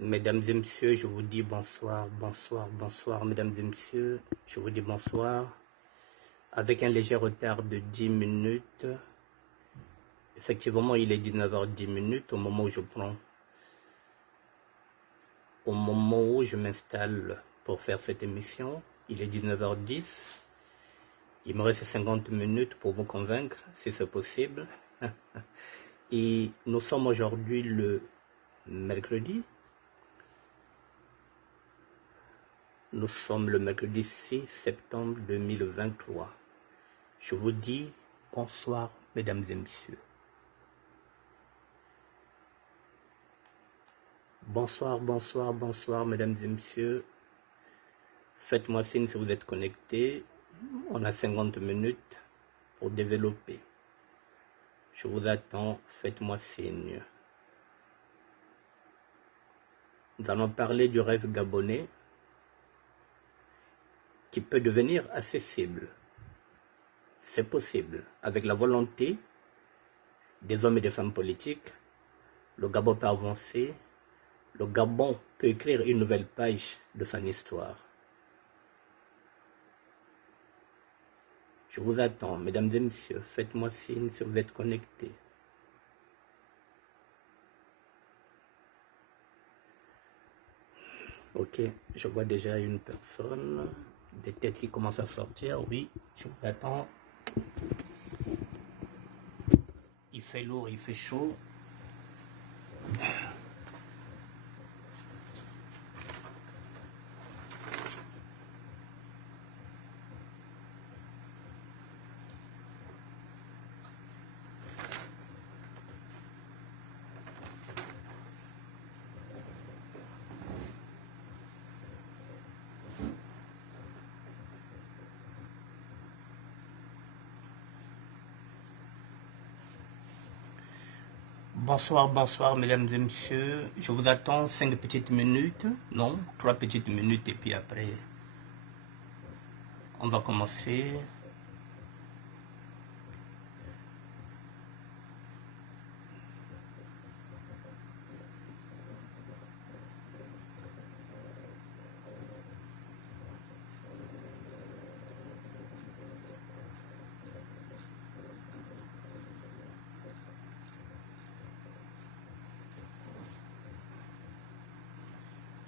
Mesdames et messieurs, je vous dis bonsoir, bonsoir, bonsoir, mesdames et messieurs, je vous dis bonsoir. Avec un léger retard de 10 minutes, effectivement il est 19h10 au moment où je m'installe pour faire cette émission. Il est 19h10, il me reste 50 minutes pour vous convaincre, si c'est possible. Et nous sommes aujourd'hui le mercredi. Nous sommes le mercredi 6 septembre 2023. Je vous dis bonsoir, mesdames et messieurs. Bonsoir, bonsoir, bonsoir, mesdames et messieurs. Faites-moi signe si vous êtes connectés. On a 50 minutes pour développer. Je vous attends, faites-moi signe. Nous allons parler du rêve gabonais qui peut devenir accessible. C'est possible. Avec la volonté des hommes et des femmes politiques, le Gabon peut avancer. Le Gabon peut écrire une nouvelle page de son histoire. Je vous attends, mesdames et messieurs, faites-moi signe si vous êtes connectés. Ok, je vois déjà une personne, des têtes qui commencent à sortir. Oui, je vous attends. Il fait lourd, il fait chaud. Bonsoir, bonsoir, mesdames et messieurs. Je vous attends 5 petites minutes. Non, 3 petites minutes et puis après, on va commencer.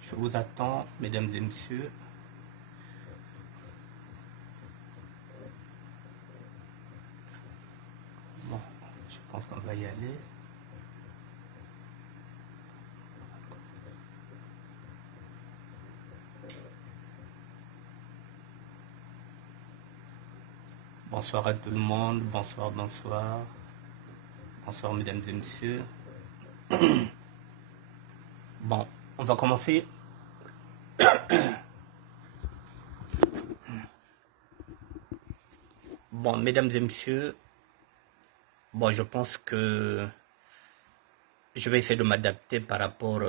Je vous attends, mesdames et messieurs. Bon, je pense qu'on va y aller. Bonsoir à tout le monde, bonsoir, bonsoir. Bonsoir, mesdames et messieurs. Bon, on va commencer. Bon, mesdames et messieurs, bon, je pense que je vais essayer de m'adapter par rapport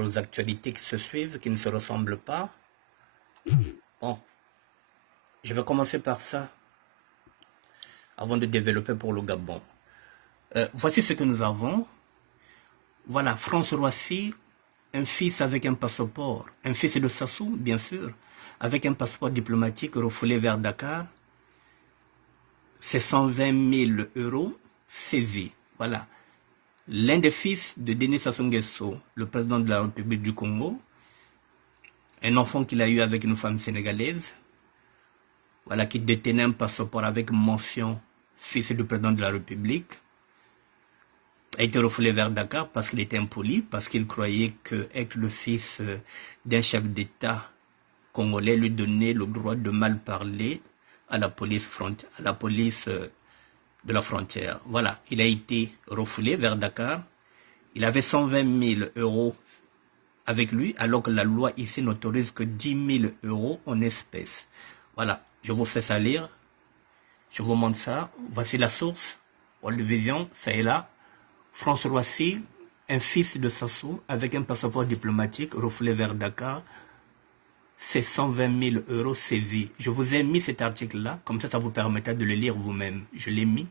aux actualités qui se suivent, qui ne se ressemblent pas. Bon, je vais commencer par ça, avant de développer pour le Gabon. Voici ce que nous avons. Voilà, France Roissy, un fils avec un passeport, un fils de Sassou, bien sûr, avec un passeport diplomatique refoulé vers Dakar. C'est 120 000 € saisis. Voilà. L'un des fils de Denis Sassou Nguesso, le président de la République du Congo, un enfant qu'il a eu avec une femme sénégalaise, voilà, qui détenait un passeport avec mention fils du président de la République, a été refoulé vers Dakar parce qu'il était impoli, parce qu'il croyait qu'être le fils d'un chef d'État congolais lui donnait le droit de mal parler à la police de la frontière. Voilà, il a été refoulé vers Dakar. Il avait 120 000 € avec lui, alors que la loi ici n'autorise que 10 000 € en espèces. Voilà, je vous fais ça lire. Je vous montre ça. Voici la source. World Vision, ça est là. France Roissy, un fils de Sassou avec un passeport diplomatique refoulé vers Dakar, c'est 120 000 € saisis. Je vous ai mis cet article-là, comme ça vous permettra de le lire vous-même. Je l'ai mis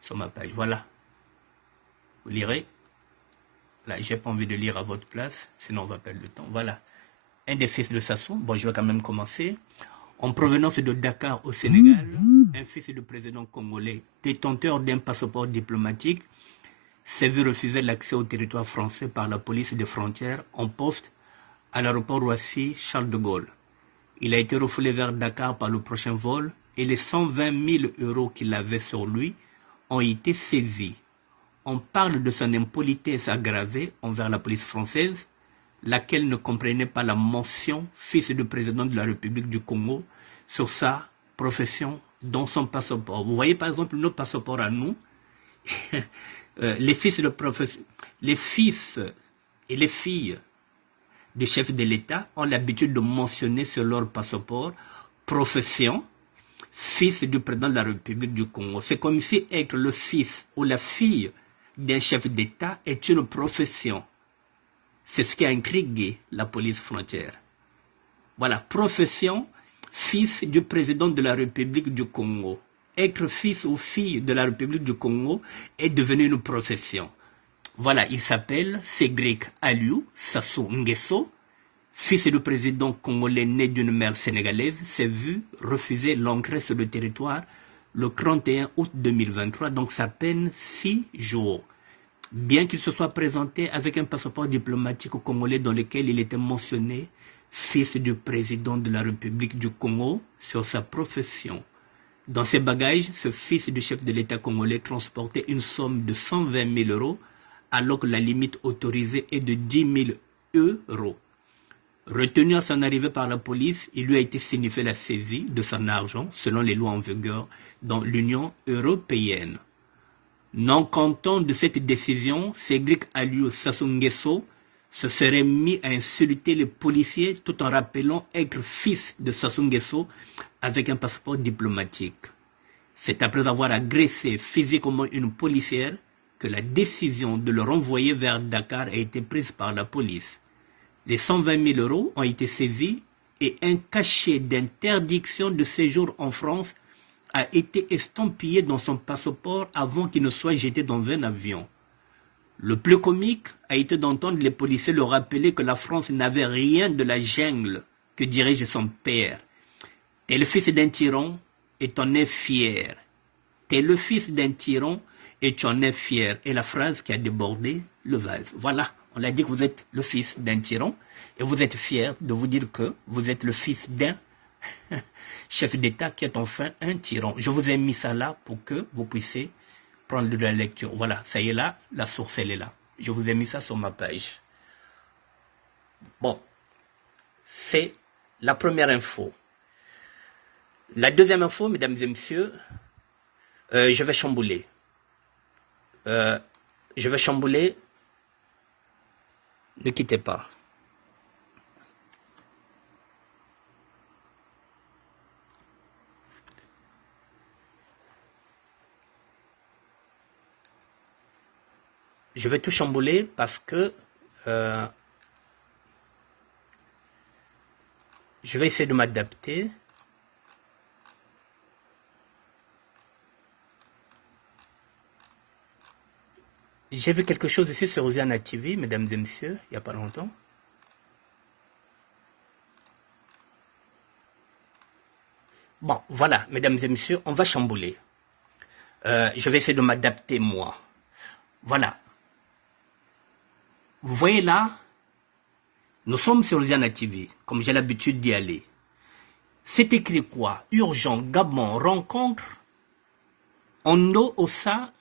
sur ma page, voilà. Vous lirez. Voilà, j'ai pas envie de lire à votre place, sinon on va perdre le temps. Voilà. Un des fils de Sassou, bon, je vais quand même commencer. En provenance de Dakar au Sénégal, un fils du président congolais, détenteur d'un passeport diplomatique, s'est vu refuser l'accès au territoire français par la police des frontières en poste à l'aéroport Roissy-Charles de Gaulle. Il a été refoulé vers Dakar par le prochain vol et les 120 000 € qu'il avait sur lui ont été saisis. On parle de son impolitesse aggravée envers la police française, laquelle ne comprenait pas la mention fils du président de la République du Congo sur sa profession dans son passeport. Vous voyez par exemple nos passeports à nous, les fils et les filles des chefs de l'État ont l'habitude de mentionner sur leur passeport profession fils du président de la République du Congo. C'est comme si être le fils ou la fille d'un chef d'État est une profession. C'est ce qui a intrigué la police frontière. Voilà, profession, fils du président de la République du Congo. Être fils ou fille de la République du Congo est devenu une profession. Voilà, il s'appelle Cédric Aliou Sassou Nguesso, fils du président congolais né d'une mère sénégalaise, s'est vu refuser l'entrée sur le territoire le 31 août 2023, donc ça peine 6 jours. Bien qu'il se soit présenté avec un passeport diplomatique congolais dans lequel il était mentionné fils du président de la République du Congo sur sa profession. Dans ses bagages, ce fils du chef de l'État congolais transportait une somme de 120 000 € alors que la limite autorisée est de 10 000 €. Retenu à son arrivée par la police, il lui a été signifié la saisie de son argent selon les lois en vigueur dans l'Union européenne. Non content de cette décision, Cédric Aliou Sassou Nguesso se serait mis à insulter les policiers tout en rappelant être fils de Sassou Nguesso avec un passeport diplomatique. C'est après avoir agressé physiquement une policière que la décision de le renvoyer vers Dakar a été prise par la police. Les 120 000 € ont été saisis et un cachet d'interdiction de séjour en France a été estampillé dans son passeport avant qu'il ne soit jeté dans un avion. Le plus comique a été d'entendre les policiers le rappeler que la France n'avait rien de la jungle que dirige son père. T'es le fils d'un tyran et tu en es fier. T'es le fils d'un tyran et tu en es fier. Et la phrase qui a débordé le vase. Voilà, on a dit que vous êtes le fils d'un tyran et vous êtes fier de vous dire que vous êtes le fils d'un chef d'État qui est enfin un tyran. Je vous ai mis ça là pour que vous puissiez prendre de la lecture. Voilà, ça y est là, la source elle est là. Je vous ai mis ça sur ma page. Bon, c'est la première info. La deuxième info, mesdames et messieurs, je vais chambouler. Ne quittez pas. Je vais tout chambouler parce que je vais essayer de m'adapter. J'ai vu quelque chose ici sur Oziana TV, mesdames et messieurs, il n'y a pas longtemps. Bon, voilà, mesdames et messieurs, on va chambouler. Je vais essayer de m'adapter, moi. Voilà. Vous voyez là, nous sommes sur Oziana TV, comme j'ai l'habitude d'y aller. C'est écrit quoi? Urgent, Gabon, rencontre, Ondo, Ossa,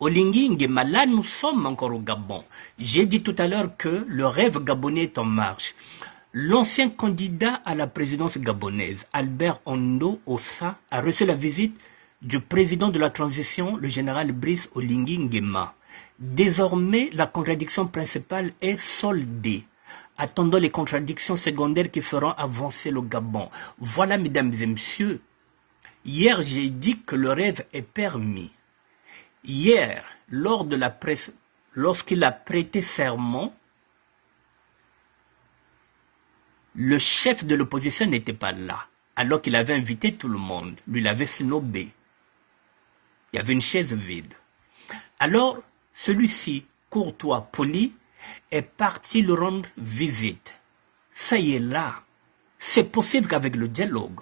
Olingi, Nguema. Là, nous sommes encore au Gabon. J'ai dit tout à l'heure que le rêve gabonais est en marche. L'ancien candidat à la présidence gabonaise, Albert Ondo Ossa, a reçu la visite du président de la transition, le général Brice Olingi Nguema. Désormais, la contradiction principale est soldée. Attendons les contradictions secondaires qui feront avancer le Gabon. Voilà, mesdames et messieurs, hier j'ai dit que le rêve est permis. Hier, lors de la presse, lorsqu'il a prêté serment, le chef de l'opposition n'était pas là, alors qu'il avait invité tout le monde. Lui, il avait snobé. Il y avait une chaise vide. Alors, celui-ci, courtois, poli, est parti lui rendre visite. Ça y est là. C'est possible qu'avec le dialogue,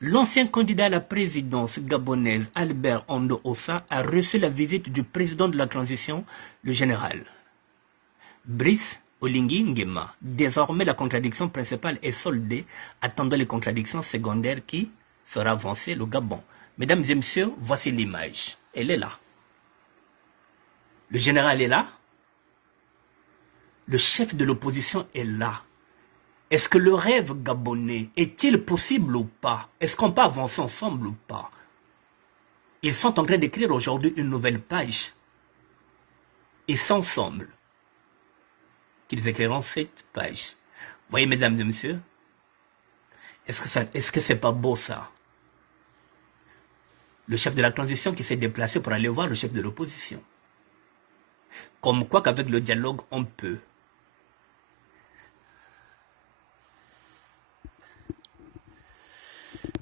l'ancien candidat à la présidence gabonaise, Albert Ondo Ossa, a reçu la visite du président de la transition, le général Brice Oligui Nguema. Désormais, la contradiction principale est soldée, attendant les contradictions secondaires qui feront avancer le Gabon. Mesdames et messieurs, voici l'image. Elle est là. Le général est là. Le chef de l'opposition est là. Est-ce que le rêve gabonais est-il possible ou pas? Est-ce qu'on peut avancer ensemble ou pas? Ils sont en train d'écrire aujourd'hui une nouvelle page. Et c'est ensemble qu'ils écriront cette page. Voyez, mesdames et messieurs, est-ce que c'est pas beau ça? Le chef de la transition qui s'est déplacé pour aller voir le chef de l'opposition. Comme quoi qu'avec le dialogue, on peut.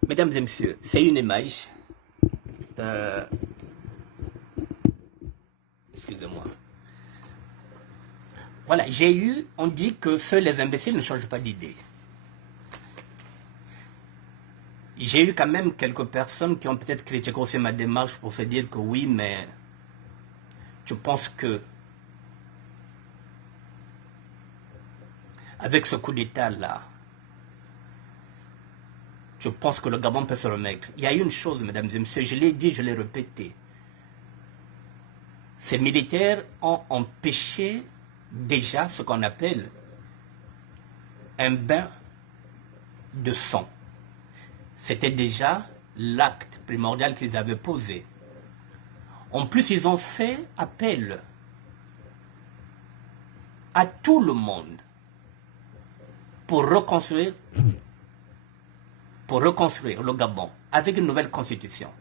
Mesdames et messieurs, c'est une image. Excusez-moi. Voilà, on dit que seuls les imbéciles ne changent pas d'idée. J'ai eu quand même quelques personnes qui ont peut-être critiqué aussi ma démarche pour se dire que oui, mais tu penses que avec ce coup d'État-là, je pense que le Gabon peut se remettre. Il y a une chose, mesdames et messieurs, je l'ai dit, je l'ai répété. Ces militaires ont empêché déjà ce qu'on appelle un bain de sang. C'était déjà l'acte primordial qu'ils avaient posé. En plus, ils ont fait appel à tout le monde pour reconstruire le Gabon avec une nouvelle constitution.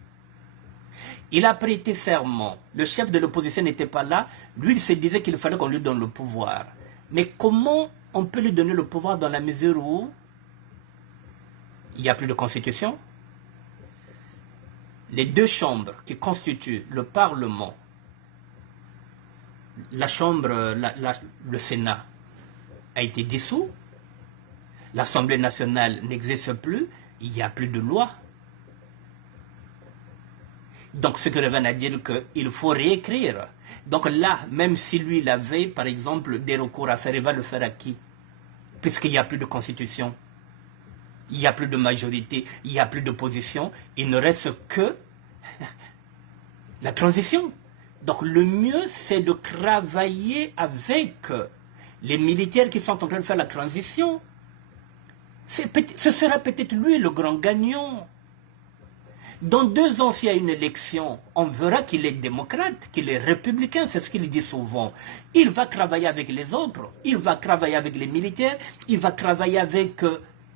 Il a prêté serment. Le chef de l'opposition n'était pas là. Lui, il se disait qu'il fallait qu'on lui donne le pouvoir. Mais comment on peut lui donner le pouvoir dans la mesure où il n'y a plus de constitution? Les deux chambres qui constituent le Parlement, la chambre, le Sénat, a été dissous. L'Assemblée nationale n'existe plus. Il n'y a plus de loi. Donc, ce qui revient à dire qu'il faut réécrire. Donc là, même si lui, il avait, par exemple, des recours à faire, il va le faire à qui? Puisqu'il n'y a plus de constitution, il n'y a plus de majorité, il n'y a plus d'opposition, il ne reste que la transition. Donc le mieux, c'est de travailler avec les militaires qui sont en train de faire la transition. Ce sera peut-être lui le grand gagnant. Dans 2 ans, s'il y a une élection, on verra qu'il est démocrate, qu'il est républicain, c'est ce qu'il dit souvent. Il va travailler avec les autres, il va travailler avec les militaires, il va travailler avec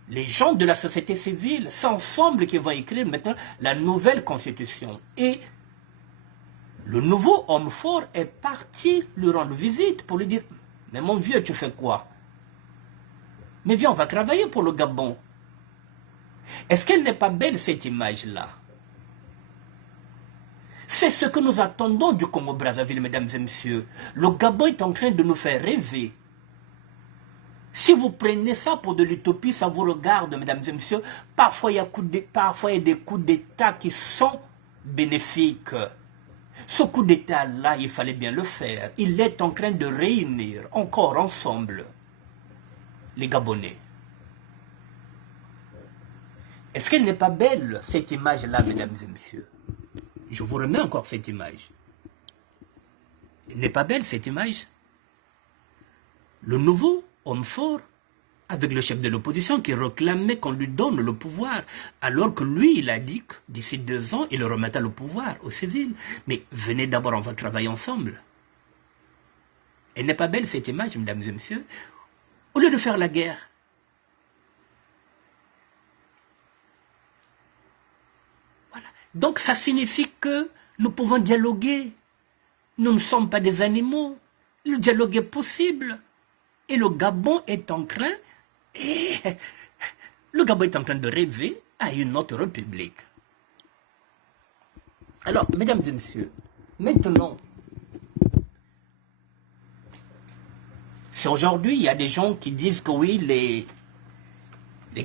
les gens de la société civile. C'est ensemble qu'ils vont écrire maintenant la nouvelle constitution. Et le nouveau homme fort est parti lui rendre visite pour lui dire « Mais mon vieux, tu fais quoi? Mais viens, on va travailler pour le Gabon. » Est-ce qu'elle n'est pas belle cette image-là? C'est ce que nous attendons du Congo-Brazzaville, mesdames et messieurs. Le Gabon est en train de nous faire rêver. Si vous prenez ça pour de l'utopie, ça vous regarde, mesdames et messieurs. Parfois, il y a des coups d'État qui sont bénéfiques. Ce coup d'État-là, il fallait bien le faire. Il est en train de réunir encore ensemble les Gabonais. Est-ce qu'elle n'est pas belle, cette image-là, mesdames et messieurs? Je vous remets encore cette image. Elle n'est pas belle, cette image? Le nouveau homme fort, avec le chef de l'opposition qui réclamait qu'on lui donne le pouvoir, alors que lui, il a dit que d'ici 2 ans, il remettra le pouvoir aux civils. Mais venez d'abord, on va travailler ensemble. Elle n'est pas belle, cette image, mesdames et messieurs? Au lieu de faire la guerre, donc ça signifie que nous pouvons dialoguer. Nous ne sommes pas des animaux. Le dialogue est possible. Et le Gabon est en train, de rêver à une autre république. Alors, mesdames et messieurs, maintenant, C'est aujourd'hui, il y a des gens qui disent que oui, les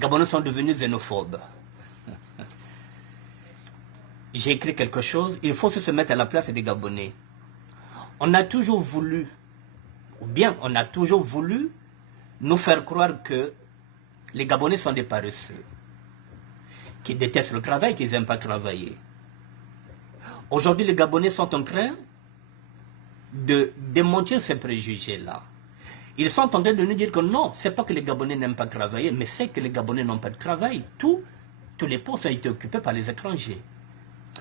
Gabonais sont devenus xénophobes. J'ai écrit quelque chose, il faut se mettre à la place des Gabonais. On a toujours voulu, ou bien on a toujours voulu nous faire croire que les Gabonais sont des paresseux, qui détestent le travail, qui n'aiment pas travailler. Aujourd'hui, les Gabonais sont en train de démentir ces préjugés-là. Ils sont en train de nous dire que non, c'est pas que les Gabonais n'aiment pas travailler, mais c'est que les Gabonais n'ont pas de travail. Tous les postes ont été occupés par les étrangers.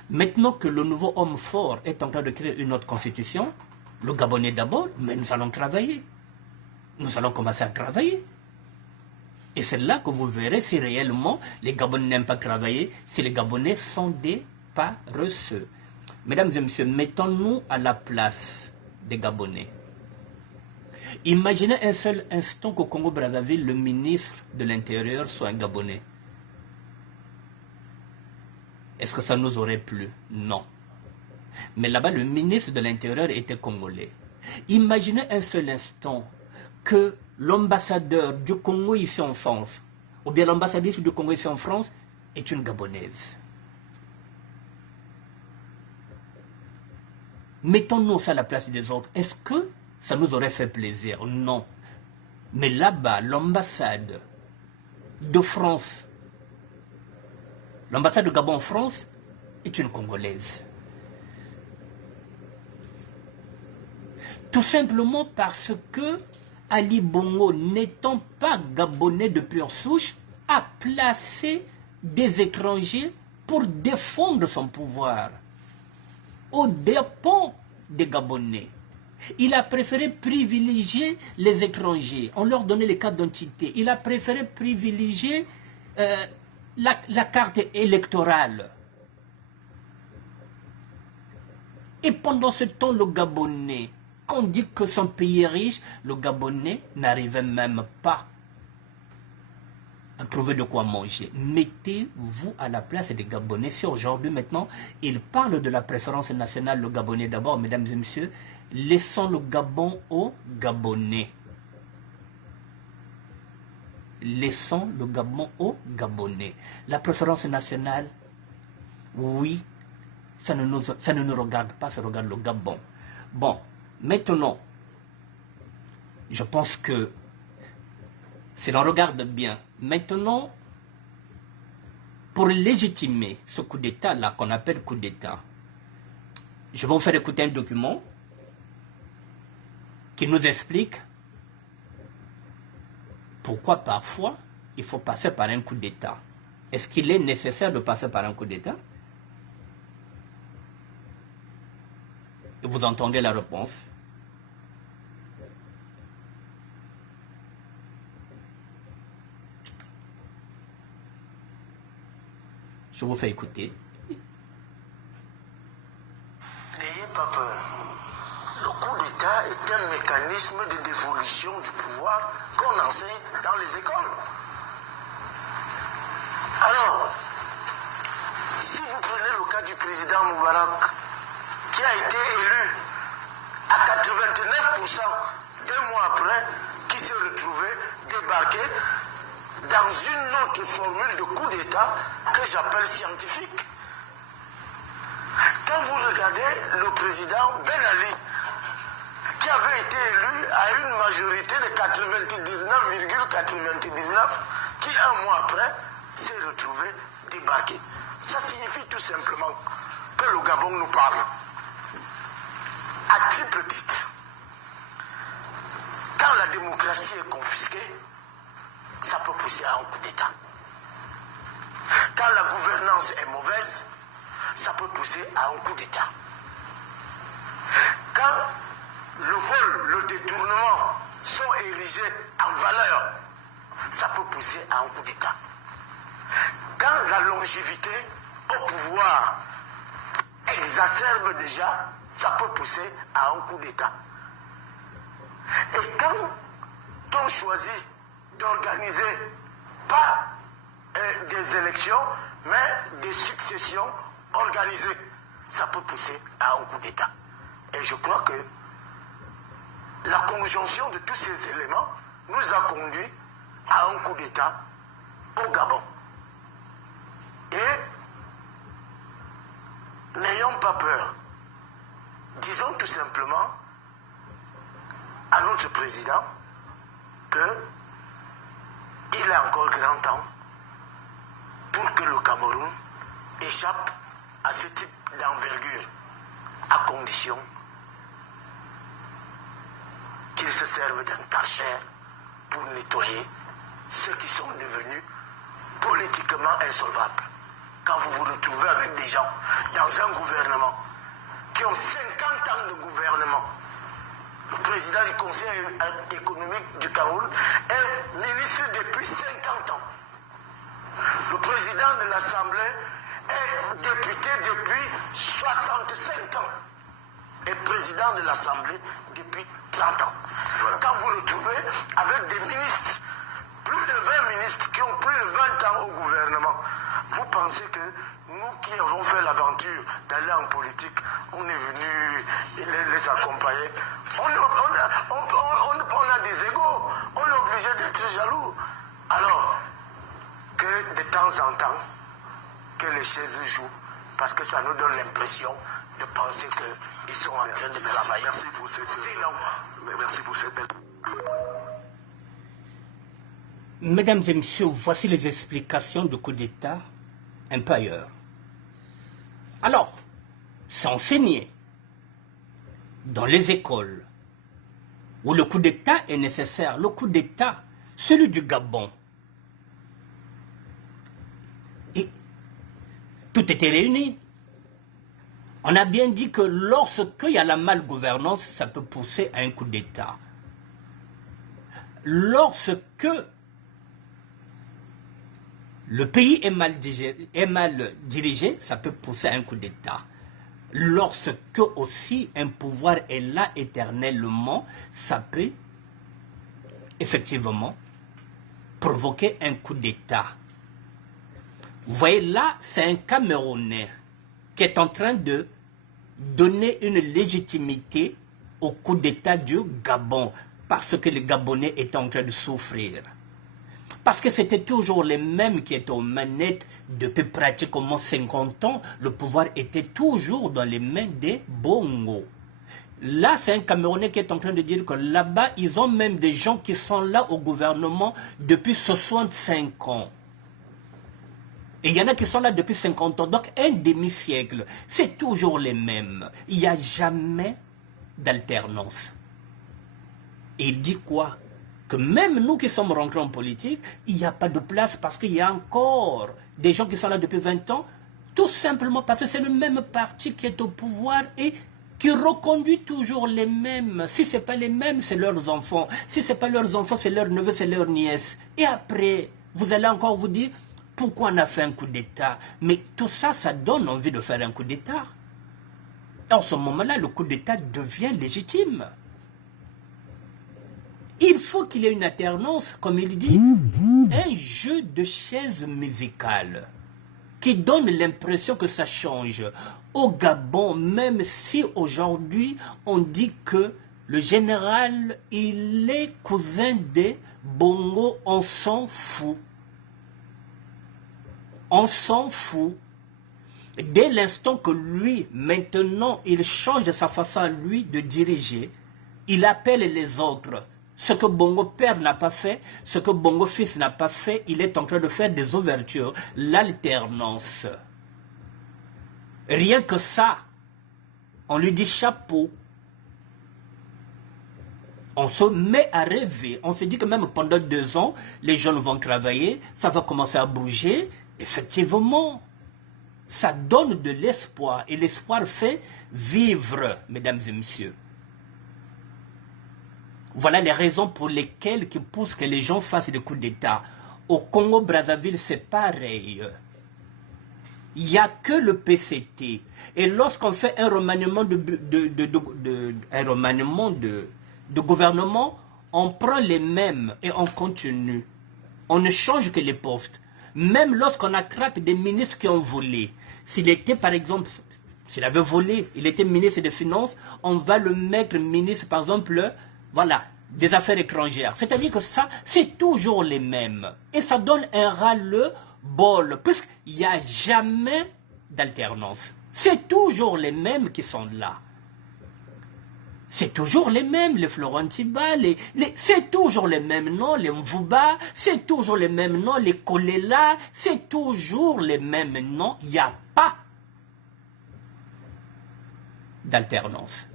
Maintenant que le nouveau homme fort est en train de créer une autre constitution, le Gabonais d'abord, mais nous allons travailler. Nous allons commencer à travailler. Et c'est là que vous verrez si réellement les Gabonais n'aiment pas travailler, si les Gabonais sont des paresseux. Mesdames et messieurs, mettons-nous à la place des Gabonais. Imaginez un seul instant qu'au Congo-Brazzaville, le ministre de l'Intérieur soit un Gabonais. Est-ce que ça nous aurait plu? Non. Mais là-bas, le ministre de l'Intérieur était congolais. Imaginez un seul instant que l'ambassadeur du Congo ici en France, ou bien l'ambassadrice du Congo ici en France, est une Gabonaise. Mettons-nous à la place des autres. Est-ce que ça nous aurait fait plaisir? Non. Mais là-bas, l'ambassade de France, l'ambassade de Gabon en France, est une Congolaise. Tout simplement parce que Ali Bongo, n'étant pas Gabonais de pure souche, a placé des étrangers pour défendre son pouvoir aux dépens des Gabonais. Il a préféré privilégier les étrangers. On leur donnait les cartes d'identité. Il a préféré privilégier la carte électorale. Et pendant ce temps, le Gabonais, quand on dit que son pays est riche, le Gabonais n'arrivait même pas à trouver de quoi manger. Mettez-vous à la place des Gabonais. Si aujourd'hui, maintenant, il parle de la préférence nationale, le Gabonais d'abord, mesdames et messieurs, laissons le Gabon aux Gabonais. Laissons le Gabon aux Gabonais. La préférence nationale, oui, ça ne nous regarde pas, ça regarde le Gabon. Bon, maintenant, je pense que si l'on regarde bien, maintenant, pour légitimer ce coup d'État-là qu'on appelle coup d'État, je vais vous faire écouter un document qui nous explique pourquoi parfois il faut passer par un coup d'État. Est-ce qu'il est nécessaire de passer par un coup d'État? Et vous entendez la réponse. Je vous fais écouter. N'ayez pas peur. Le coup d'État est un mécanisme de dévolution du pouvoir qu'on enseigne dans les écoles. Alors, si vous prenez le cas du président Moubarak, qui a été élu à 89%, 2 mois après, qui s'est retrouvé débarqué dans une autre formule de coup d'État que j'appelle scientifique. Quand vous regardez le président Ben Ali, qui avait été élu à une majorité de 99,99, qui un mois après s'est retrouvé débarqué. Ça signifie tout simplement que le Gabon nous parle à triple titre. Quand la démocratie est confisquée, ça peut pousser à un coup d'État. Quand la gouvernance est mauvaise, ça peut pousser à un coup d'État. Quand le vol, le détournement sont érigés en valeur, ça peut pousser à un coup d'État. Quand la longévité au pouvoir exacerbe déjà, ça peut pousser à un coup d'État. Et quand on choisit d'organiser pas des élections, mais des successions organisées, ça peut pousser à un coup d'État. Et je crois que la conjonction de tous ces éléments nous a conduit à un coup d'État au Gabon. Et n'ayons pas peur. Disons tout simplement à notre président qu'il est encore grand temps pour que le Cameroun échappe à ce type d'envergure, à condition qu'il se serve d'un Karcher pour nettoyer ceux qui sont devenus politiquement insolvables. Quand vous vous retrouvez avec des gens dans un gouvernement qui ont 50 ans de gouvernement, le président du Conseil économique du Cameroun est ministre depuis 50 ans. Le président de l'Assemblée est député depuis 65 ans et président de l'Assemblée depuis 30 ans. Voilà. Quand vous retrouvez avec des ministres, plus de 20 ministres qui ont plus de 20 ans au gouvernement, vous pensez que nous qui avons fait l'aventure d'aller en politique, on est venu les accompagner. On a des égos, on est obligé d'être jaloux. Alors, que de temps en temps, que les chaises jouent, parce que ça nous donne l'impression de penser qu'ils sont en train de travailler. Merci pour cette belle... Mesdames et messieurs, voici les explications du coup d'État un peu ailleurs. Alors, c'est enseigné dans les écoles où le coup d'État est nécessaire. Le coup d'État, celui du Gabon. Et tout était réuni. On a bien dit que lorsqu'il y a la malgouvernance, ça peut pousser à un coup d'État. Lorsque le pays est mal dirigé, ça peut pousser à un coup d'État. Lorsque aussi un pouvoir est là éternellement, ça peut effectivement provoquer un coup d'État. Vous voyez là, c'est un Camerounais qui est en train de donner une légitimité au coup d'État du Gabon, parce que les Gabonais étaient en train de souffrir. Parce que c'était toujours les mêmes qui étaient aux manettes depuis pratiquement 50 ans. Le pouvoir était toujours dans les mains des Bongo. Là, c'est un Camerounais qui est en train de dire que là-bas, ils ont même des gens qui sont là au gouvernement depuis 65 ans. Et il y en a qui sont là depuis 50 ans. Donc, un demi-siècle, c'est toujours les mêmes. Il n'y a jamais d'alternance. Et il dit quoi? Que même nous qui sommes rentrés en politique, il n'y a pas de place parce qu'il y a encore des gens qui sont là depuis 20 ans, tout simplement parce que c'est le même parti qui est au pouvoir et qui reconduit toujours les mêmes. Si ce n'est pas les mêmes, c'est leurs enfants. Si ce n'est pas leurs enfants, c'est leurs neveux, c'est leurs nièces. Et après, vous allez encore vous dire, pourquoi on a fait un coup d'État? Mais tout ça, ça donne envie de faire un coup d'État. En ce moment-là, le coup d'État devient légitime. Il faut qu'il y ait une alternance, comme il dit, un jeu de chaises musicales qui donne l'impression que ça change. Au Gabon, même si aujourd'hui on dit que le général, il est cousin des Bongo, on s'en fout. On s'en fout. Dès l'instant que lui, maintenant, il change de sa façon à lui de diriger, il appelle les autres. Ce que Bongo père n'a pas fait, ce que Bongo fils n'a pas fait, il est en train de faire des ouvertures, l'alternance. Rien que ça, on lui dit chapeau. On se met à rêver. On se dit que même pendant 2 ans, les jeunes vont travailler, ça va commencer à bouger. Effectivement, ça donne de l'espoir. Et l'espoir fait vivre, mesdames et messieurs. Voilà les raisons pour lesquelles qui poussent que les gens fassent des coups d'État. Au Congo-Brazzaville, c'est pareil. Il n'y a que le PCT. Et lorsqu'on fait un remaniement de gouvernement, on prend les mêmes et on continue. On ne change que les postes. Même lorsqu'on attrape des ministres qui ont volé. S'il était, par exemple, s'il avait volé, il était ministre des Finances, on va le mettre ministre, par exemple, voilà, des affaires étrangères. C'est-à-dire que ça, c'est toujours les mêmes. Et ça donne un ras-le-bol, puisqu'il n'y a jamais d'alternance. C'est toujours les mêmes qui sont là. C'est toujours les mêmes, les Florentiba, c'est toujours les mêmes noms, les Mvuba, c'est toujours les mêmes noms, les Kolela, c'est toujours les mêmes noms. Il n'y a pas d'alternance.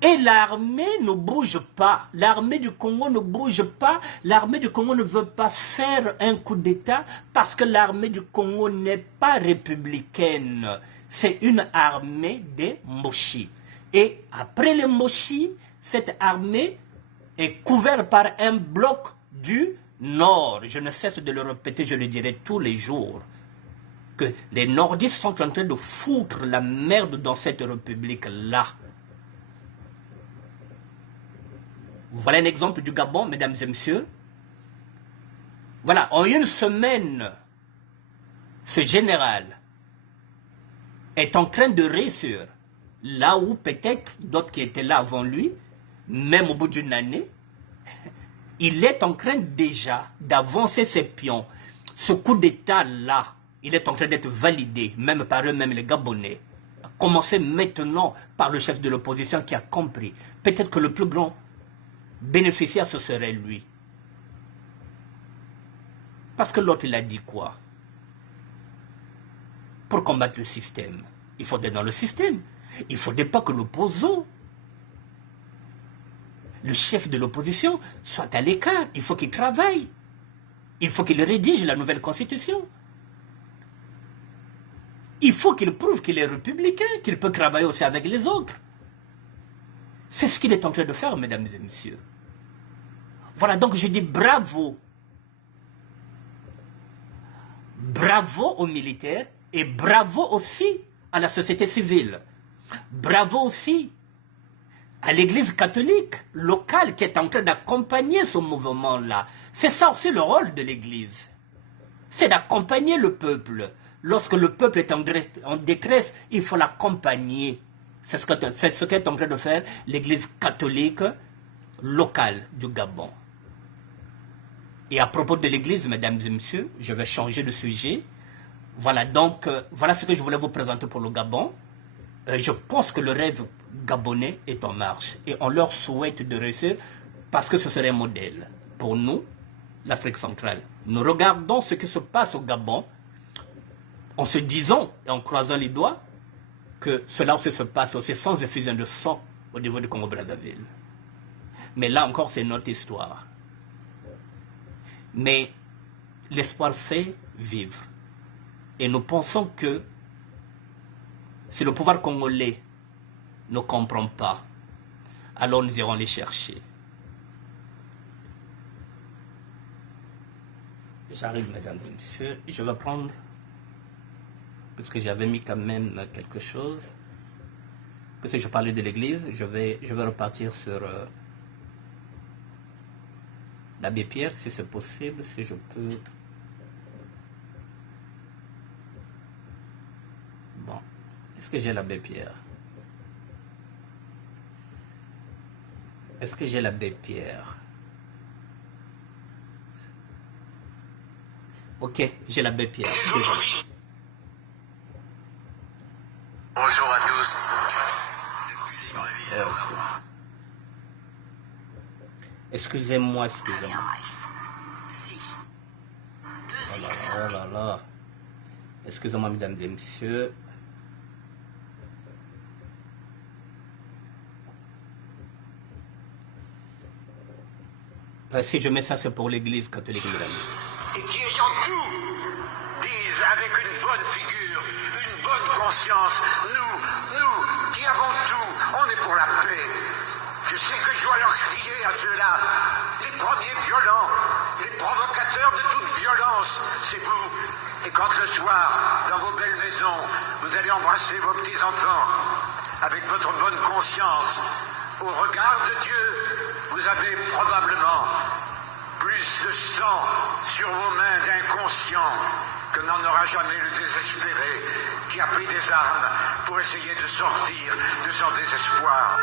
Et l'armée ne bouge pas. L'armée du Congo ne bouge pas. L'armée du Congo ne veut pas faire un coup d'État parce que l'armée du Congo n'est pas républicaine. C'est une armée des Moshi. Et après les Moshi, cette armée est couverte par un bloc du Nord. Je ne cesse de le répéter, je le dirai tous les jours. Que les nordistes sont en train de foutre la merde dans cette république-là. Voilà un exemple du Gabon, mesdames et messieurs. Voilà, en une semaine, ce général est en train de réussir là où peut-être d'autres qui étaient là avant lui, même au bout d'une année, il est en train déjà d'avancer ses pions. Ce coup d'État-là, il est en train d'être validé, même par eux-mêmes les Gabonais. A commencer maintenant par le chef de l'opposition qui a compris. Peut-être que le plus grand bénéficiaire, ce serait lui. Parce que l'autre, il a dit quoi? Pour combattre le système, il faut être dans le système. Il ne faudrait pas que l'opposant, le chef de l'opposition, soit à l'écart. Il faut qu'il travaille. Il faut qu'il rédige la nouvelle constitution. Il faut qu'il prouve qu'il est républicain, qu'il peut travailler aussi avec les autres. C'est ce qu'il est en train de faire, mesdames et messieurs. Voilà, donc je dis bravo. Bravo aux militaires et bravo aussi à la société civile. Bravo aussi à l'église catholique locale qui est en train d'accompagner ce mouvement-là. C'est ça aussi le rôle de l'église. C'est d'accompagner le peuple. Lorsque le peuple est en détresse, il faut l'accompagner. C'est ce qu'est en train de faire l'église catholique locale du Gabon. Et à propos de l'église, mesdames et messieurs, je vais changer de sujet. Voilà, donc, voilà ce que je voulais vous présenter pour le Gabon. Je pense que le rêve gabonais est en marche. Et on leur souhaite de réussir parce que ce serait un modèle. Pour nous, l'Afrique centrale, nous regardons ce qui se passe au Gabon en se disant et en croisant les doigts que cela aussi se passe aussi sans effusion de sang au niveau du Congo-Brazzaville. Mais là encore, c'est notre histoire. Mais l'espoir fait vivre. Et nous pensons que si le pouvoir congolais ne comprend pas, alors nous irons les chercher. J'arrive, mesdames et messieurs. Je vais prendre, puisque j'avais mis quand même quelque chose, puisque je parlais de l'église, je vais repartir sur l'abbé Pierre, si c'est possible, si je peux. Bon, est-ce que j'ai l'abbé Pierre? Est-ce que j'ai l'abbé Pierre? Ok, j'ai l'abbé Pierre. Déjà. Bonjour à tous. Excusez-moi, excusez-moi. Si. 2x. Oh là là. Excusez-moi, mesdames et messieurs. Si je mets ça, c'est pour l'église catholique, mesdames. Et qui ayant tout, disent avec une bonne figure, une bonne conscience, nous qui avons tout, on est pour la paix. Je sais que je dois leur crier à ceux-là, les premiers violents, les provocateurs de toute violence, c'est vous. Et quand le soir, dans vos belles maisons, vous allez embrasser vos petits-enfants, avec votre bonne conscience, au regard de Dieu, vous avez probablement plus de sang sur vos mains d'inconscient que n'en aura jamais le désespéré qui a pris des armes pour essayer de sortir de son désespoir.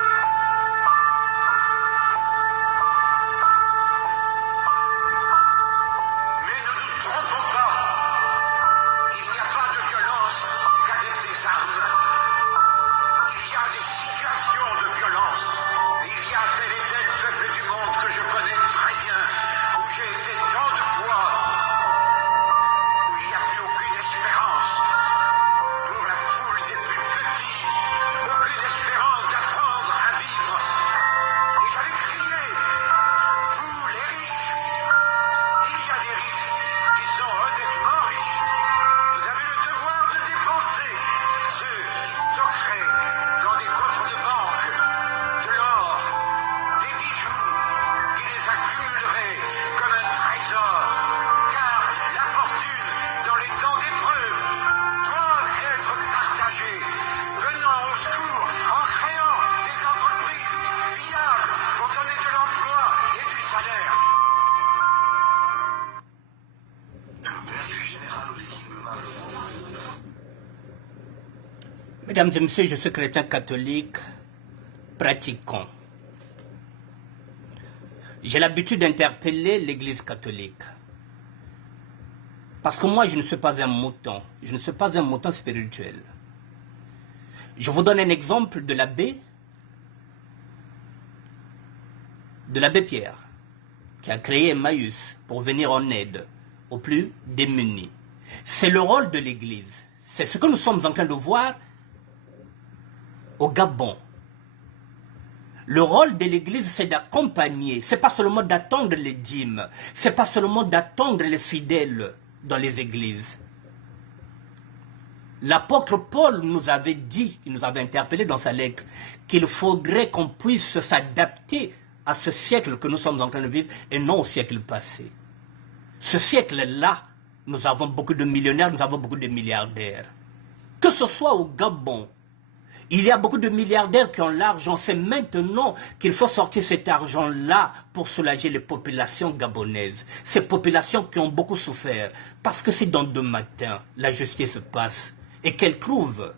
Mesdames et messieurs, je suis chrétien catholique, pratiquant. J'ai l'habitude d'interpeller l'Église catholique. Parce que moi, je ne suis pas un mouton. Je ne suis pas un mouton spirituel. Je vous donne un exemple de l'abbé Pierre, qui a créé Emmaüs pour venir en aide aux plus démunis. C'est le rôle de l'Église. C'est ce que nous sommes en train de voir au Gabon. Le rôle de l'Église, c'est d'accompagner. Ce n'est pas seulement d'attendre les dîmes. Ce n'est pas seulement d'attendre les fidèles dans les églises. L'apôtre Paul nous avait dit, il nous avait interpellé dans sa lettre, qu'il faudrait qu'on puisse s'adapter à ce siècle que nous sommes en train de vivre et non au siècle passé. Ce siècle-là, nous avons beaucoup de millionnaires, nous avons beaucoup de milliardaires. Que ce soit au Gabon, il y a beaucoup de milliardaires qui ont l'argent. C'est maintenant qu'il faut sortir cet argent-là pour soulager les populations gabonaises. Ces populations qui ont beaucoup souffert. Parce que si dans 2 matins, la justice se passe et qu'elle trouve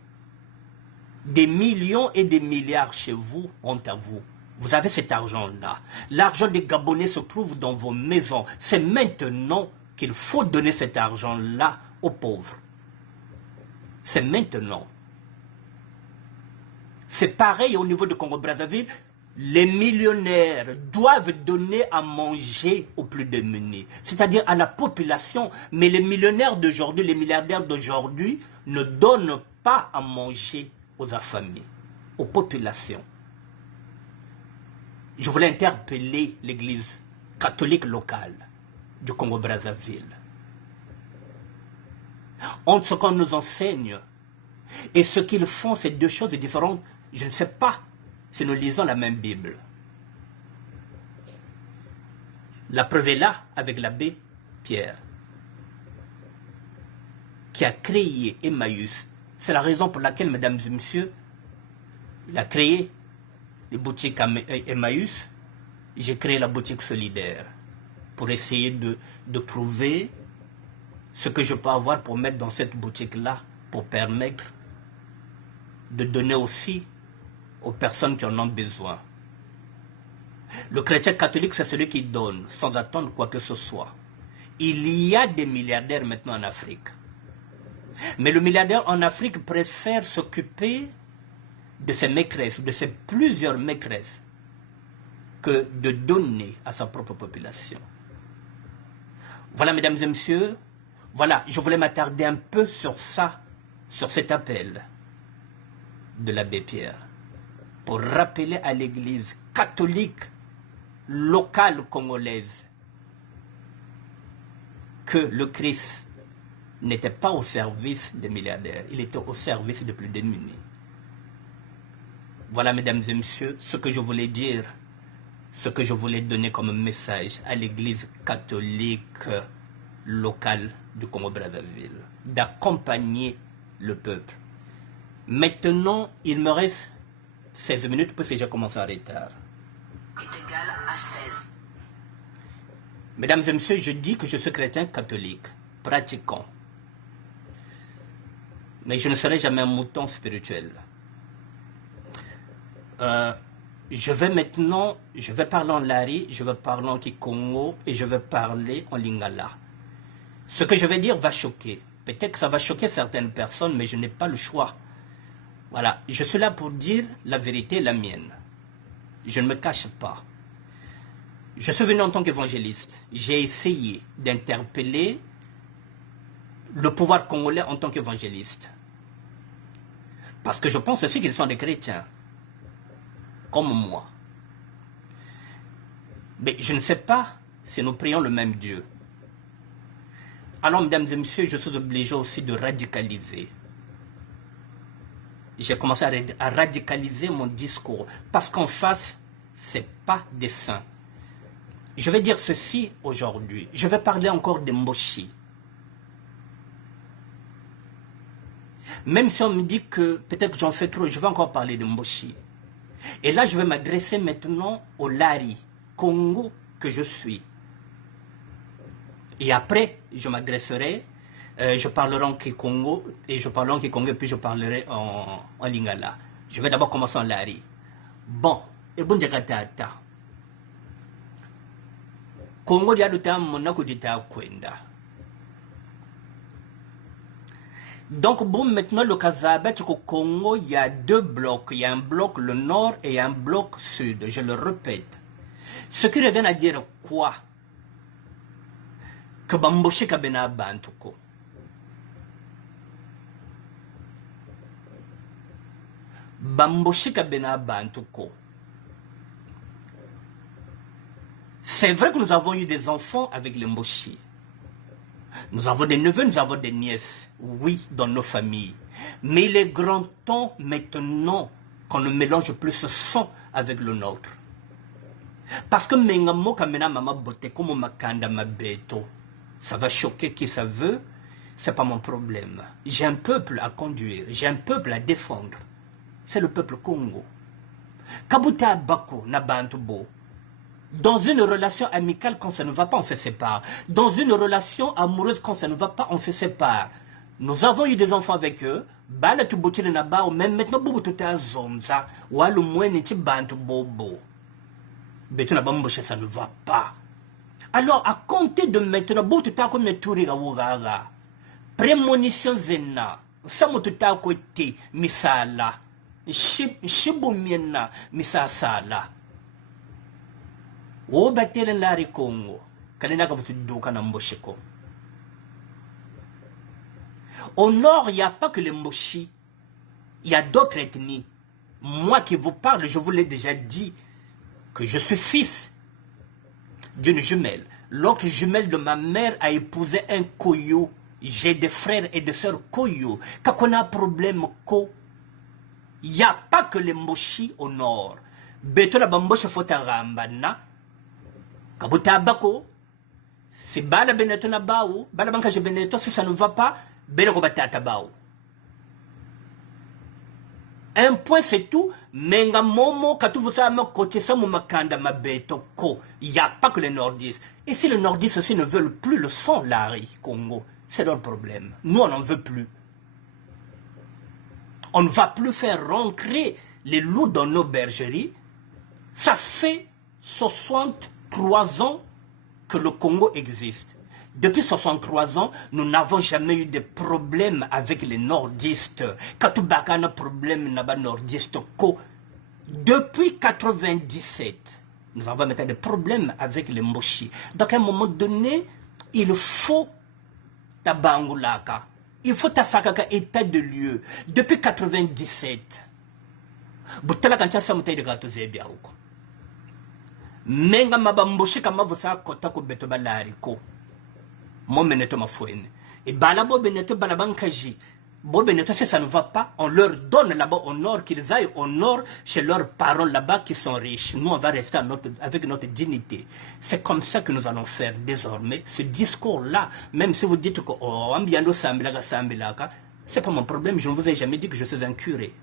des millions et des milliards chez vous, honte à vous. Vous avez cet argent-là. L'argent des Gabonais se trouve dans vos maisons. C'est maintenant qu'il faut donner cet argent-là aux pauvres. C'est maintenant. C'est pareil au niveau de Congo-Brazzaville. Les millionnaires doivent donner à manger aux plus démunis, c'est-à-dire à la population. Mais les millionnaires d'aujourd'hui, les milliardaires d'aujourd'hui ne donnent pas à manger aux affamés, aux populations. Je voulais interpeller l'église catholique locale du Congo-Brazzaville. Entre ce qu'on nous enseigne et ce qu'ils font, c'est 2 choses différentes. Je ne sais pas si nous lisons la même Bible. La preuve est là avec l'abbé Pierre, qui a créé Emmaüs. C'est la raison pour laquelle, mesdames et messieurs, il a créé les boutiques Emmaüs. J'ai créé la boutique solidaire pour essayer de trouver ce que je peux avoir pour mettre dans cette boutique-là, pour permettre de donner aussi aux personnes qui en ont besoin. Le chrétien catholique, c'est celui qui donne sans attendre quoi que ce soit. Il y a des milliardaires maintenant en Afrique. Mais le milliardaire en Afrique préfère s'occuper de ses maîtresses, de ses plusieurs maîtresses, que de donner à sa propre population. Voilà, mesdames et messieurs, voilà, je voulais m'attarder un peu sur ça, sur cet appel de l'abbé Pierre, pour rappeler à l'église catholique locale congolaise que le Christ n'était pas au service des milliardaires, il était au service des plus démunis. Voilà, mesdames et messieurs, ce que je voulais dire, ce que je voulais donner comme message à l'église catholique locale du Congo-Brazzaville, d'accompagner le peuple. Maintenant, il me reste 16 minutes parce que j'ai commencé en retard. Est égal à 16. Mesdames et messieurs, je dis que je suis chrétien catholique, pratiquant. Mais je ne serai jamais un mouton spirituel. Je vais parler en Lari, je vais parler en Kikongo et je vais parler en Lingala. Ce que je vais dire va choquer. Peut-être que ça va choquer certaines personnes, mais je n'ai pas le choix. Voilà, je suis là pour dire la vérité, la mienne. Je ne me cache pas. Je suis venu en tant qu'évangéliste. J'ai essayé d'interpeller le pouvoir congolais en tant qu'évangéliste. Parce que je pense aussi qu'ils sont des chrétiens, comme moi. Mais je ne sais pas si nous prions le même Dieu. Alors, mesdames et messieurs, je suis obligé aussi de radicaliser. J'ai commencé à radicaliser mon discours. Parce qu'en face, ce n'est pas des saints. Je vais dire ceci aujourd'hui. Je vais parler encore de Mboshi. Même si on me dit que peut-être que j'en fais trop, je vais encore parler de Mboshi. Et là, je vais m'adresser maintenant au Lari, Congo que je suis. Et après, je m'adresserai Je parlerai en Kikongo, et je parlerai en Kikongo, et puis je parlerai en Lingala. Je vais d'abord commencer en Lari. Bon, et bon Jakarta. Congo dialuta monako dita kwenda. Donc, bon, maintenant, le Kazabet au Congo, il y a deux blocs. Il y a un bloc le nord et un bloc sud. Je le répète. Ce qui revient à dire quoi? Que Bamboshi Kabena Bantuko. Bamboshi Kabena Bantuko. C'est vrai que nous avons eu des enfants avec les Mboshi. Nous avons des neveux, nous avons des nièces, oui, dans nos familles. Mais il est grand temps maintenant qu'on ne mélange plus ce sang avec le nôtre. Parce que Mengamo Kamena Mama Bote comme Makanda Mabeto, ça va choquer qui ça veut, c'est pas mon problème. J'ai un peuple à conduire, j'ai un peuple à défendre. C'est le peuple Congo. Kabuta Bako Nabantubo. Dans une relation amicale, quand ça ne va pas, on se sépare. Dans une relation amoureuse, quand ça ne va pas, on se sépare. Nous avons eu des enfants avec eux. Bala tu bouti na ba ou même maintenant bobo tout à zonza. Ou alors moins n'était bantu bobo. Betu na bamboche, ça ne va pas. Alors à compter de maintenant, bobo tout à comme ne touriga wugara. Prémonition zena. Samo tout à côté misala. Shibu miena misasala. Au batele lari Congo, kalenda ka vutu doka na mbosheko. Au nord, il n'y a pas que les Mboshi, il y a d'autres ethnies. Moi qui vous parle, je vous l'ai déjà dit, que je suis fils d'une jumelle. L'autre jumelle de ma mère a épousé un Koyo. J'ai des frères et des sœurs Koyo. Quand on a un problème Ko, il n'y a pas que les Mboshi au nord. Beto la bamboche fotarambana. Kabuta Bako, c'est Bala Beneto na Bao, Bala Banka Beneto, si ça ne va pas, Bela Batata Bao. Un point c'est tout, Menga Momo, Katuvusama, côté Samu Makanda Mabeto Ko, il n'y a pas que les nordistes. Et si les nordistes aussi ne veulent plus le son, Larry, Congo, c'est leur problème. Nous, on n'en veut plus. On ne va plus faire rentrer les loups dans nos bergeries. Ça fait 63 ans que le Congo existe. Depuis 63 ans, nous n'avons jamais eu de problème avec les nordistes. Katubaka n'a problème n'aba nordiste ko. Depuis 97, nous avons maintenant des problèmes avec les Mboshi. Donc à un moment donné, il faut tabangulaka. Il faut tasakaka état de lieu. Depuis 97, butala kancha samutay de gato zebiauko. Menga mabamboshi kama vusa kota ko beto balari ko. Mon meneto ma fouine. Et balabo beneto balabankaji. Bon beneto si ça ne va pas, on leur donne là-bas au nord, qu'ils aillent au nord chez leurs parents là-bas qui sont riches. Nous on va rester avec notre dignité. C'est comme ça que nous allons faire désormais. Ce discours-là, même si vous dites que oh ambiando sambilaka sambilaka, c'est pas mon problème. Je ne vous ai jamais dit que je suis un curé.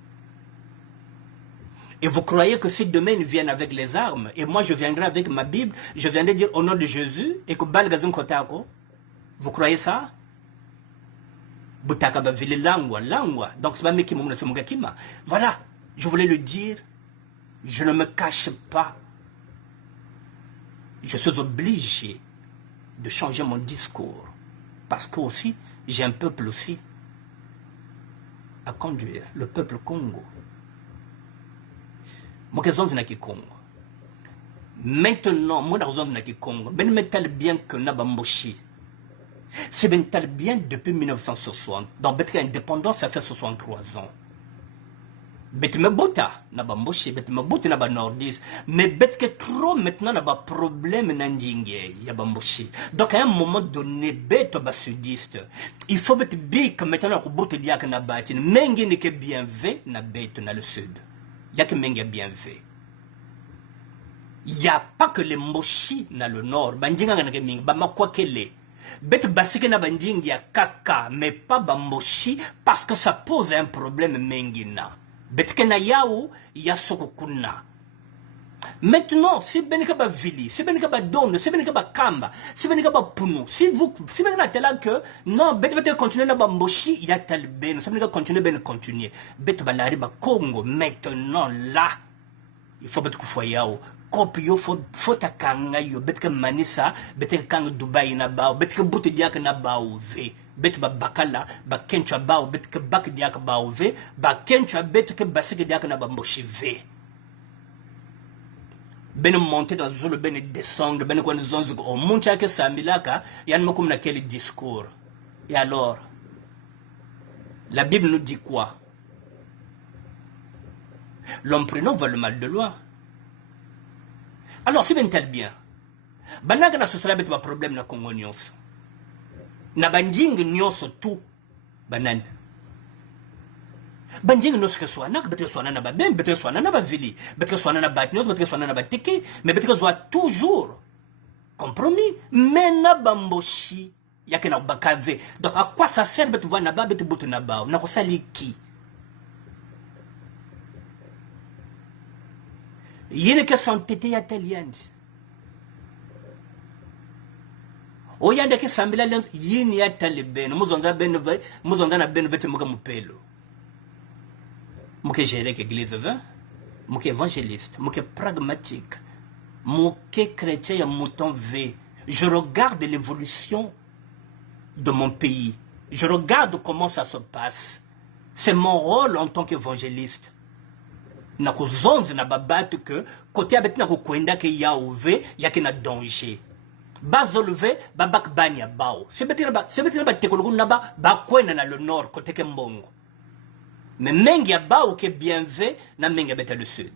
Et vous croyez que si demain ils viennent avec les armes, et moi je viendrai avec ma Bible, je viendrai dire au nom de Jésus, et que Balgazun Kotako, vous croyez ça? Butaka bavile langwa. Donc c'est pas mes qui m'ont kima. Voilà, je voulais le dire, je ne me cache pas. Je suis obligé de changer mon discours. Parce que aussi, j'ai un peuple aussi à conduire, le peuple Congo. Maintenant, moi, Congo, mais mettez bien que Nabamboshi. C'est bien depuis 1960. Dans Betka indépendance, ça fait 63 ans. Betme bota Nabamboshi, betme bota Naba Nordis. Mais Betka trop maintenant n'a pas problème Nandingue, Yabamboshi. Donc à un moment donné, Beto ba sudiste. Il faut être big maintenant que bote diak na batin. Mengi n'est que bien fait, na Beto na le sud. Il y a que Mengi bien fait. Il n'y a pas que les Mboshi dans le nord. Bandinga n'a que Ming, Bama quoi qu'elle est. Bet basike na bandinga kaka, mais pas Bamboshi, parce que ça pose un problème Mengina. Bet kena yaou, yasoko kuna. Maintenant, si Benikaba Vili, si Benikaba Dono, si Benikaba Kamba, si Benikaba Puno, si Benikaba que non, Bete continuer là Mboshi, il y a tel ben, si Benikaba continuer, Bete Balariba Congo, maintenant là, il faut Bete Koufoyao, Kopio, faut ta kanga yo, Bete Manissa, Bete Kang Dubai Nabao, Bete Bouti Diak Nabao V. Bet ba bakala ba kencha ba bet ke bak diak ba ve ba kencha bet ke basike diak na ba mboshi ve ben monter dans le ben descendre ben ko zonzo o muncha ke sambilaka yan makum na quel discours et alors la Bible nous dit quoi? L'homme prudent voit le mal de loin. Alors si ben tel bien banaga na sosala bet ba problème na congonions na banjingi nyoso tu banan banjingi noso ke swana bete swana na babem bete swana na bavili bete swana na batnyos bete swana na batiki mais bete soit toujours compromis mais na bamboshi yake na bakave donc à quoi ça sert bete voir na ba bete butu na ba na ko sali ki yene ke santete ya teliandi oyanda ke sambila lens yini ya talibeno muzonga benove muzonga na benovete muka mupelo muke gérer que église 20 muke évangéliste muke pragmatique muke chrétien ya mouton V. Je regarde l'évolution de mon pays, je regarde comment ça se passe. C'est mon rôle en tant qu'évangéliste na kuzonze na babatu que côté abeti na kukwenda ke ya uve yake na danger bazolve babak banya bao sebetira ba tekologu naba ba kwena na le nord côté ke mbongo mais mengi ya bao ke bien ve na mengi beta le sud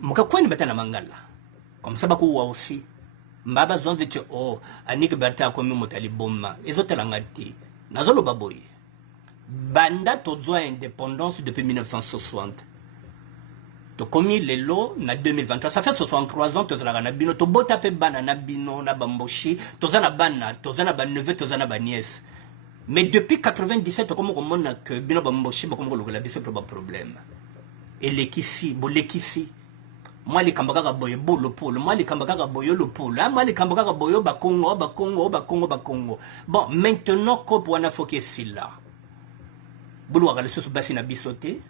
muka kwena beta na mangala comme ça baku wa aussi mbaba zonze te o anik berta ko mi motali bomma ezotela ngati nazolo baboy banda tozwa indépendance depuis 1960. To komi lelo na 2023 ça fait 63 ans tozala na bino to bota pe bana na bino na bamboshi tozana bana tozana ba neveu tozana ba nièce mais depuis 97 to komo komona que bino bamboshi ba komo lokola biso to ba problème et lekisi bo lekisi moi les kambaka boyo bo le pôle moi les kambaka boyo le pôle moi les kambaka boyo ba Congo ba Congo ba Congo ba Congo bon maintenant ko pour na focus là bulu waka le soso basi na bisoté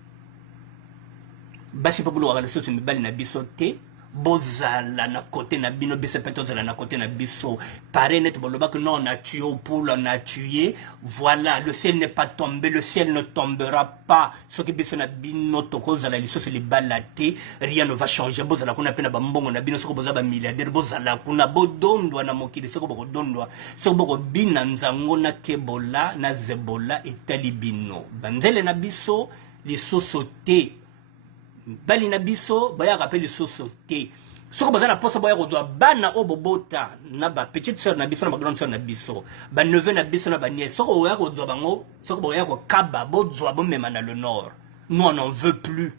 basi pa bulu waka le soso mibali na bisoté bozala na côté na bino biso petozala na côté na biso pare net boloba que non on a tué au poule on a tué voilà le ciel n'est pas tombé le ciel ne tombera pas ce qui biso na bino tokozala li soso li balate rien ne va changer bozala kuna pena ba mbongo na bino soko bozaba milliardaire bozala kuna bodondwa na mokili soko boko dondwa soko boko bina nzango na kebola na zebola etali bino banzele na biso li soso te bali na biso baya rappel soso te soko bazana posa baya ko doit bana obobota na ba petite sœur na biso na ba grande sœur na biso ba neveu na biso na ba nièce soko oya ko doit bango soko boya ko kaba bozwa bomema na le nord nous on n'en veut plus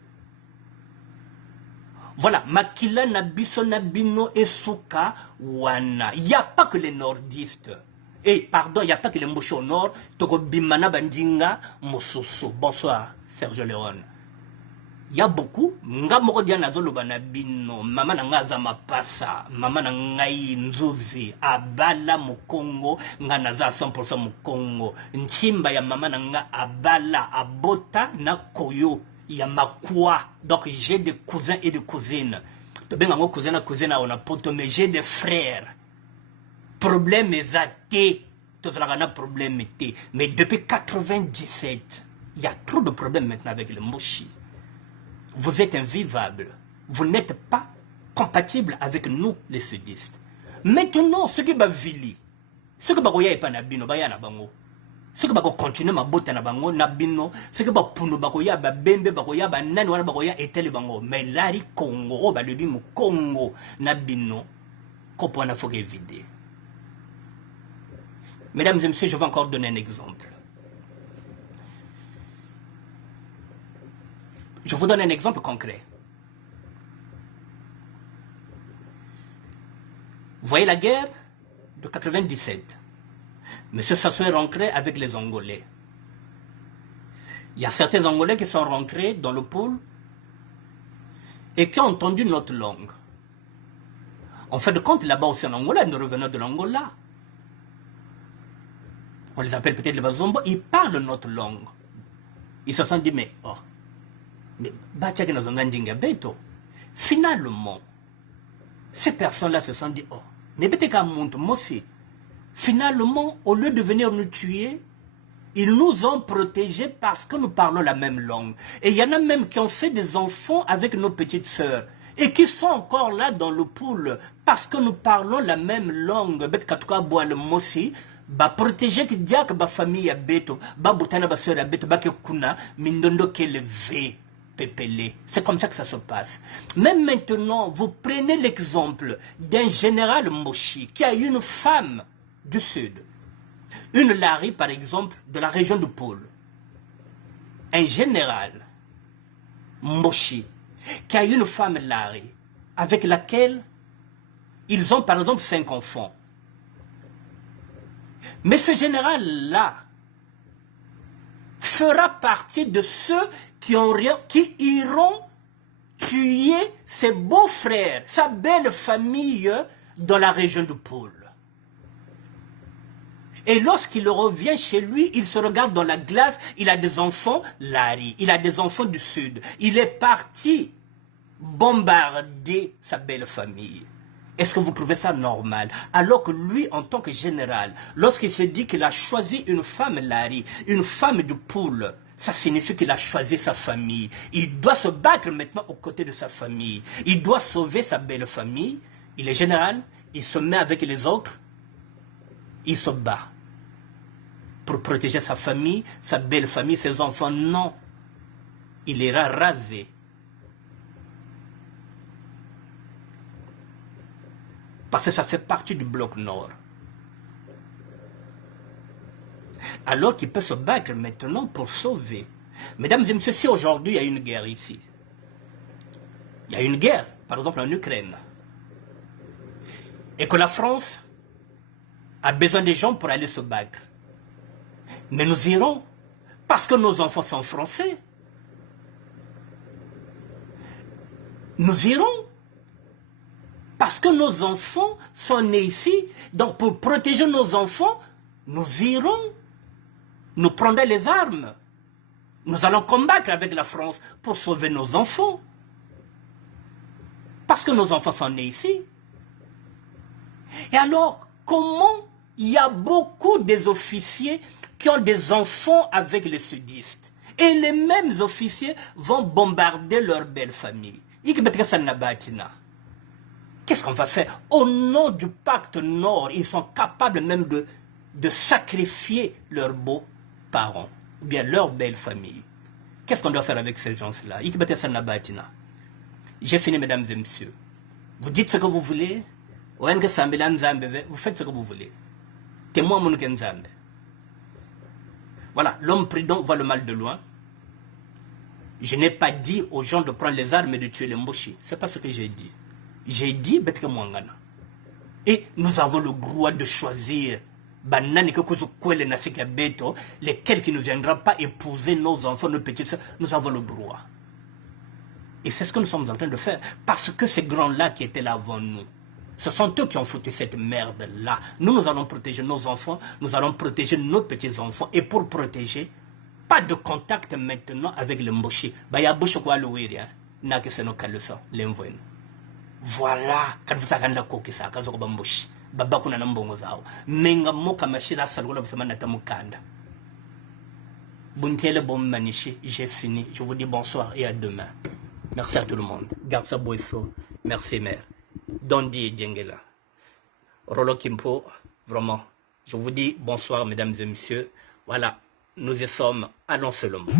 voilà makila na biso na bino esuka wana il y a pas que les nordistes et pardon il y a pas que les mboshi au nord toko bimana bandinga mososo bonsoir Serge Léon. Il y a beaucoup. Nga moko dia nazolo bana bino mama na nga za mapasa mama na ngai nzuzi abala mukongo nga naza 100% mukongo nchimba ya mama na nga abala abota na koyo ya makwa donc j'ai des cousins et des cousines to benga ngo cousin na cousine on a poto mais j'ai des frères problème ezate to na problème té mais depuis 97 il y a trop de problèmes maintenant avec le moshi. Vous êtes invivable. Vous n'êtes pas compatible avec nous, les sudistes. Maintenant, ce qui va vili, ce qui va goya pas na bino, ba ya na bango. Ce qui va continuer ma bota na bango na bino, ce qui va puno ba goya ba bembe ba goya ba nani wana ba goya etele bango. Mais lari Congo, ba le bimu Congo na bino, kopo na foke vide. Mesdames et messieurs, je vais encore donner un exemple. Je vous donne un exemple concret. Vous voyez la guerre de 97. M. Sassou est rentré avec les Angolais. Il y a certains Angolais qui sont rentrés dans le pôle. et qui ont entendu notre langue. En fait de compte, là-bas aussi en Angola, nous revenons de l'Angola. On les appelle peut-être les Bazombo, ils parlent notre langue. Ils se sont dit, mais finalement, ces personnes-là se sont dit, mais finalement, au lieu de venir nous tuer, ils nous ont protégés parce que nous parlons la même langue. Et il y en a même qui ont fait des enfants avec nos petites sœurs et qui sont encore là dans le pool parce que nous parlons la même langue. Protéger qui dit que ma famille a beto, boutana ba sœur a beto, ke kuna, mindondo ke levé, pépélé. C'est comme ça que ça se passe. Même maintenant, vous prenez l'exemple d'un général Moshi qui a une femme du sud. Une Larry, par exemple, de la région de Pôle. Un général Moshi qui a une femme Larry avec laquelle ils ont, par exemple, 5 enfants. Mais ce général-là fera partie de ceux qui iront tuer ses beaux-frères, sa belle famille dans la région de Pôle. Et lorsqu'il revient chez lui, il se regarde dans la glace, il a des enfants, Larry, il a des enfants du sud. Il est parti bombarder sa belle famille. Est-ce que vous trouvez ça normal? Alors que lui, en tant que général, lorsqu'il se dit qu'il a choisi une femme Larry, une femme du pool, ça signifie qu'il a choisi sa famille. Il doit se battre maintenant aux côtés de sa famille. Il doit sauver sa belle famille. Il est général, il se met avec les autres, il se bat pour protéger sa famille, sa belle famille, ses enfants. Non, il ira raser. Parce que ça fait partie du bloc nord. Alors qu'il peut se battre maintenant pour sauver. Mesdames et messieurs, si aujourd'hui il y a une guerre ici, il y a une guerre, par exemple en Ukraine, et que la France a besoin des gens pour aller se battre, mais nous irons, parce que nos enfants sont français, nous irons. Parce que nos enfants sont nés ici, donc pour protéger nos enfants, nous irons, nous prendrons les armes. Nous allons combattre avec la France pour sauver nos enfants. Parce que nos enfants sont nés ici. Et alors, comment il y a beaucoup des officiers qui ont des enfants avec les sudistes? Et les mêmes officiers vont bombarder leur belle famille. Qu'est-ce qu'on va faire? Au nom du pacte Nord, ils sont capables même de sacrifier leurs beaux-parents, ou bien leur belle famille. Qu'est-ce qu'on doit faire avec ces gens-là? J'ai fini, mesdames et messieurs. Vous dites ce que vous voulez. Vous faites ce que vous voulez. Témoin mon Nzambe. Voilà, l'homme prudent voit le mal de loin. Je n'ai pas dit aux gens de prendre les armes et de tuer les Mboshi. Ce n'est pas ce que j'ai dit. J'ai dit Betka Mwangana. Et nous avons le droit de choisir lesquels qui ne viendront pas épouser nos enfants, nos petits soeurs. Nous avons le droit. Et c'est ce que nous sommes en train de faire. Parce que ces grands-là qui étaient là avant nous, ce sont eux qui ont foutu cette merde-là. Nous allons protéger nos enfants, nous allons protéger nos petits-enfants. Et pour protéger, pas de contact maintenant avec le Mboshi. Voilà, quand vous avez la coquille, ça a un Mboshi. Babakuna Nambongo Zao. Menga Moka Machira Salgola Samanata Mukanda. Buntiele Bom Manichi, j'ai fini. Je vous dis bonsoir et à demain. Merci à tout le monde. Garça Boisso, merci mère. Dondi et Djengela. Rolo Kimpo, vraiment. Je vous dis bonsoir mesdames et messieurs. Voilà, nous y sommes. Allons seulement.